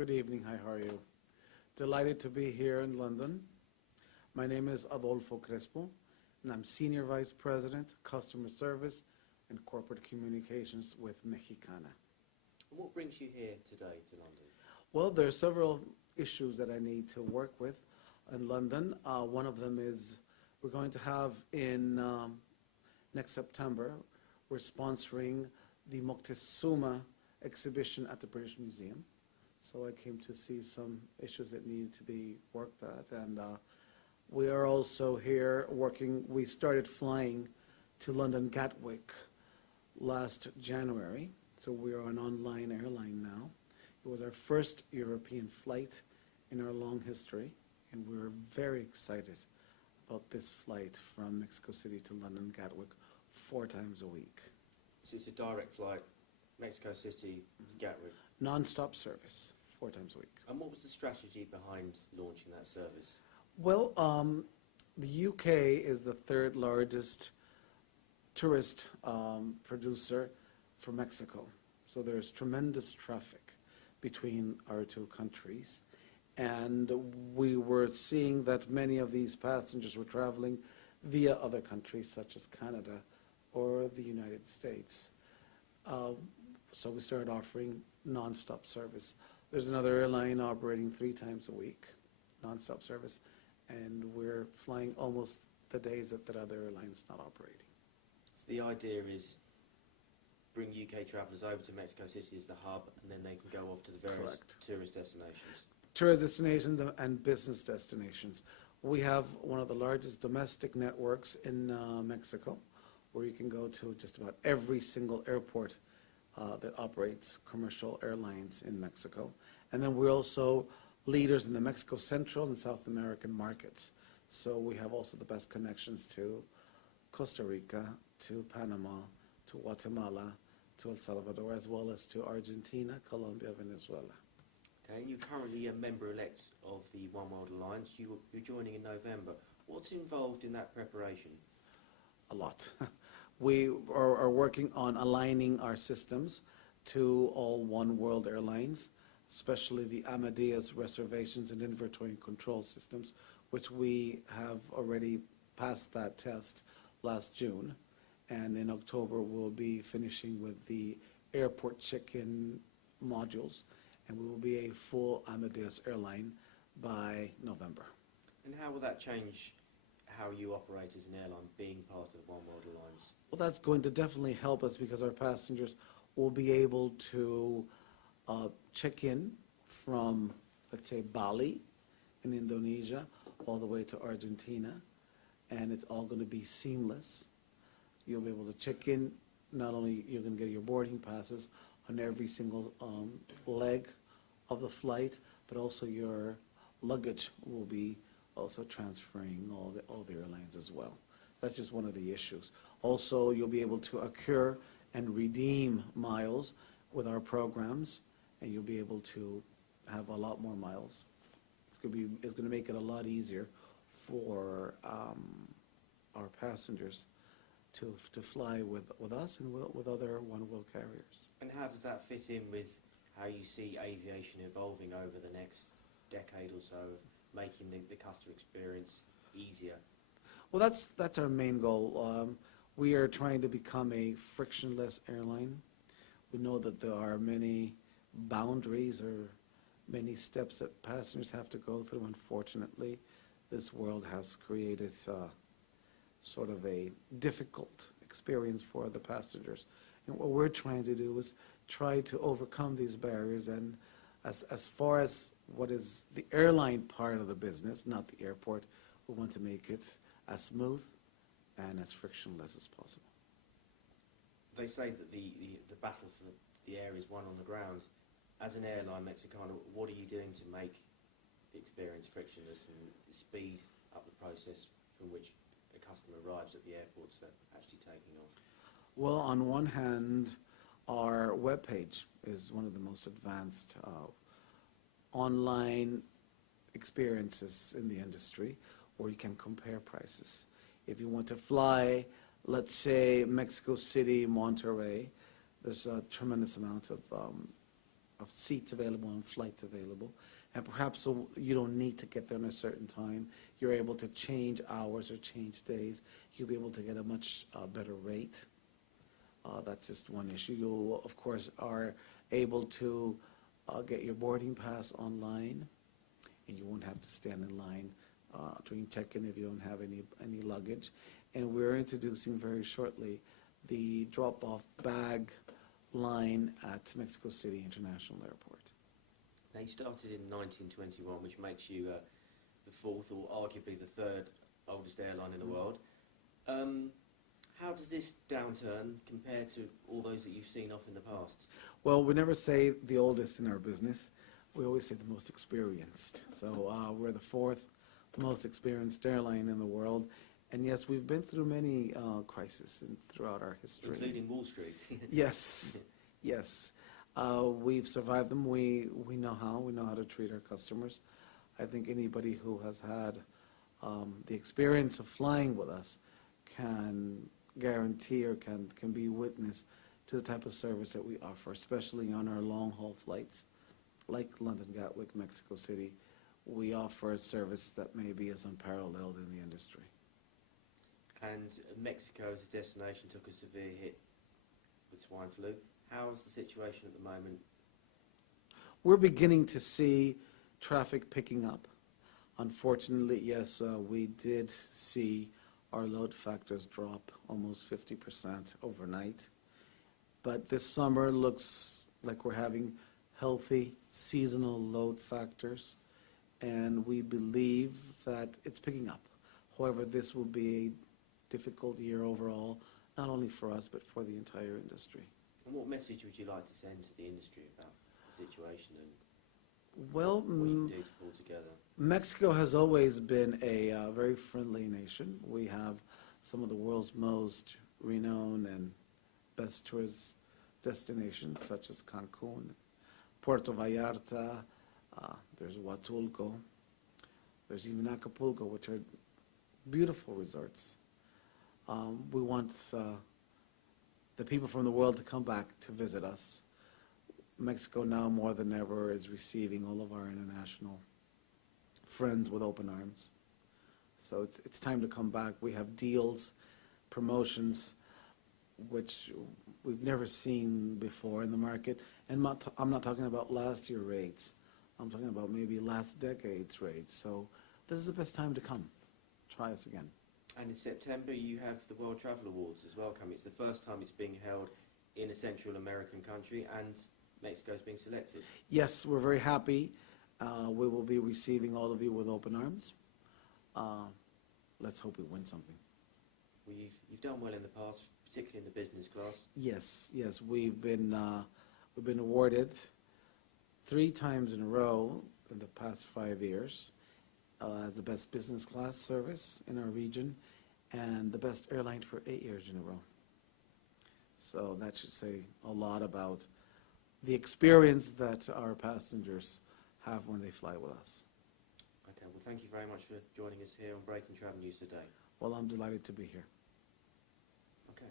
Good evening. Hi, how are you? Delighted to be here in London. My name is Adolfo Crespo, and I'm Senior Vice President, Customer Service and Corporate Communications with Mexicana. And what brings you here today to London? Well, there are several issues that I need to work with in London. One of them is we're going to have in next September, we're sponsoring the Moctezuma exhibition at the British Museum. So I came to see some issues that needed to be worked at. And we are also here working, we started flying to London Gatwick last January. So we are an online airline now. It was our first European flight in our long history. And we're very excited about this flight from Mexico City to London Gatwick 4 times a week. So it's a direct flight, Mexico City to Gatwick. Non-stop service, 4 times a week. And what was the strategy behind launching that service? Well, the UK is the 3rd largest tourist producer for Mexico. So there's tremendous traffic between our 2 countries. And we were seeing that many of these passengers were traveling via other countries such as Canada or the United States. So we started offering non-stop service. There's another airline operating 3 times a week, non-stop service, and we're flying almost the days that other airline's not operating. So the idea is bring UK travellers over to Mexico City as the hub, and then they can go off to the various Correct. tourist destinations. Tourist destinations and business destinations. We have one of the largest domestic networks in Mexico, where you can go to just about every single airport that operates commercial airlines in Mexico. And then we're also leaders in the Mexico Central and South American markets. So we have also the best connections to Costa Rica, to Panama, to Guatemala, to El Salvador, as well as to Argentina, Colombia, Venezuela. Okay, and you're currently a member-elect of the One World Alliance. You're joining in November. What's involved in that preparation? A lot. We are working on aligning our systems to all One World airlines, especially the Amadeus reservations and inventory control systems, which we have already passed that test last June. And in October, we'll be finishing with the airport check-in modules, and we will be a full Amadeus airline by November. And how will that change how you operate as an airline, being part of the One World Alliance? Well, that's going to definitely help us because our passengers will be able to check in from, let's say, Bali in Indonesia all the way to Argentina, and it's all going to be seamless. You'll be able to check in, not only you're going to get your boarding passes on every single leg of the flight, but also your luggage will be also transferring all the airlines as well. That's just one of the issues. Also, you'll be able to accrue and redeem miles with our programs, and you'll be able to have a lot more miles. It's going to make it a lot easier for our passengers to fly with us and with other One World carriers. And how does that fit in with how you see aviation evolving over the next decade or so, making the customer experience easier? Well, that's our main goal. We are trying to become a frictionless airline. We know that there are many boundaries or many steps that passengers have to go through. Unfortunately, this world has created sort of a difficult experience for the passengers. And what we're trying to do is try to overcome these barriers, and as far as what is the airline part of the business, not the airport, we want to make it as smooth and as frictionless as possible. They say that the battle for the air is won on the ground. As an airline, Mexicana, what are you doing to make the experience frictionless and speed up the process from which a customer arrives at the airports that actually taking off? Well, on one hand, our webpage is one of the most advanced online experiences in the industry, where you can compare prices. If you want to fly, let's say Mexico City, Monterrey, there's a tremendous amount of of seats available and flights available. And perhaps so you don't need to get there in a certain time. You're able to change hours or change days. You'll be able to get a much better rate. That's just one issue. You, of course, are able to get your boarding pass online, and you won't have to stand in line during check-in if you don't have any luggage. And we're introducing very shortly the drop-off bag line at Mexico City International Airport. Now, you started in 1921, which makes you the fourth or arguably the third oldest airline in the world. How does this downturn compare to all those that you've seen off in the past? Well, we never say the oldest in our business. We always say the most experienced. So we're the fourth most experienced airline in the world. And yes, we've been through many crises throughout our history. Including Wall Street. Yes, yes. We've survived them. We know how. We know how to treat our customers. I think anybody who has had the experience of flying with us can guarantee or can be witness to the type of service that we offer, especially on our long-haul flights, like London Gatwick, Mexico City. We offer a service that maybe is unparalleled in the industry. And Mexico as a destination took a severe hit with swine flu. How's the situation at the moment? We're beginning to see traffic picking up. Unfortunately, yes, we did see our load factors drop almost 50% overnight. But this summer looks like we're having healthy seasonal load factors, and we believe that it's picking up. However, this will be a difficult year overall, not only for us, but for the entire industry. And what message would you like to send to the industry about the situation and Well, what you can do to pull together? Mexico has always been a very friendly nation. We have some of the world's most renowned and best tourist destinations, such as Cancun, Puerto Vallarta, there's Huatulco, there's even Acapulco, which are beautiful resorts. We want the people from the world to come back to visit us. Mexico now more than ever is receiving all of our international friends with open arms. So it's time to come back. We have deals, promotions, which we've never seen before in the market. And I'm not talking about last year rates. I'm talking about maybe last decade's rates. So this is the best time to come. Try us again. And in September you have the World Travel Awards as well coming. It's the first time it's being held in a Central American country, and Mexico's being selected. Yes, we're very happy. We will be receiving all of you with open arms. Let's hope we win something. Well, you've done well in the past, particularly in the business class. Yes, yes, we've been awarded 3 times in a row in the past 5 years as the best business class service in our region, and the best airline for 8 years in a row. So that should say a lot about the experience that our passengers have when they fly with us. Okay, well, thank you very much for joining us here on Breaking Travel News today. Well, I'm delighted to be here. Okay.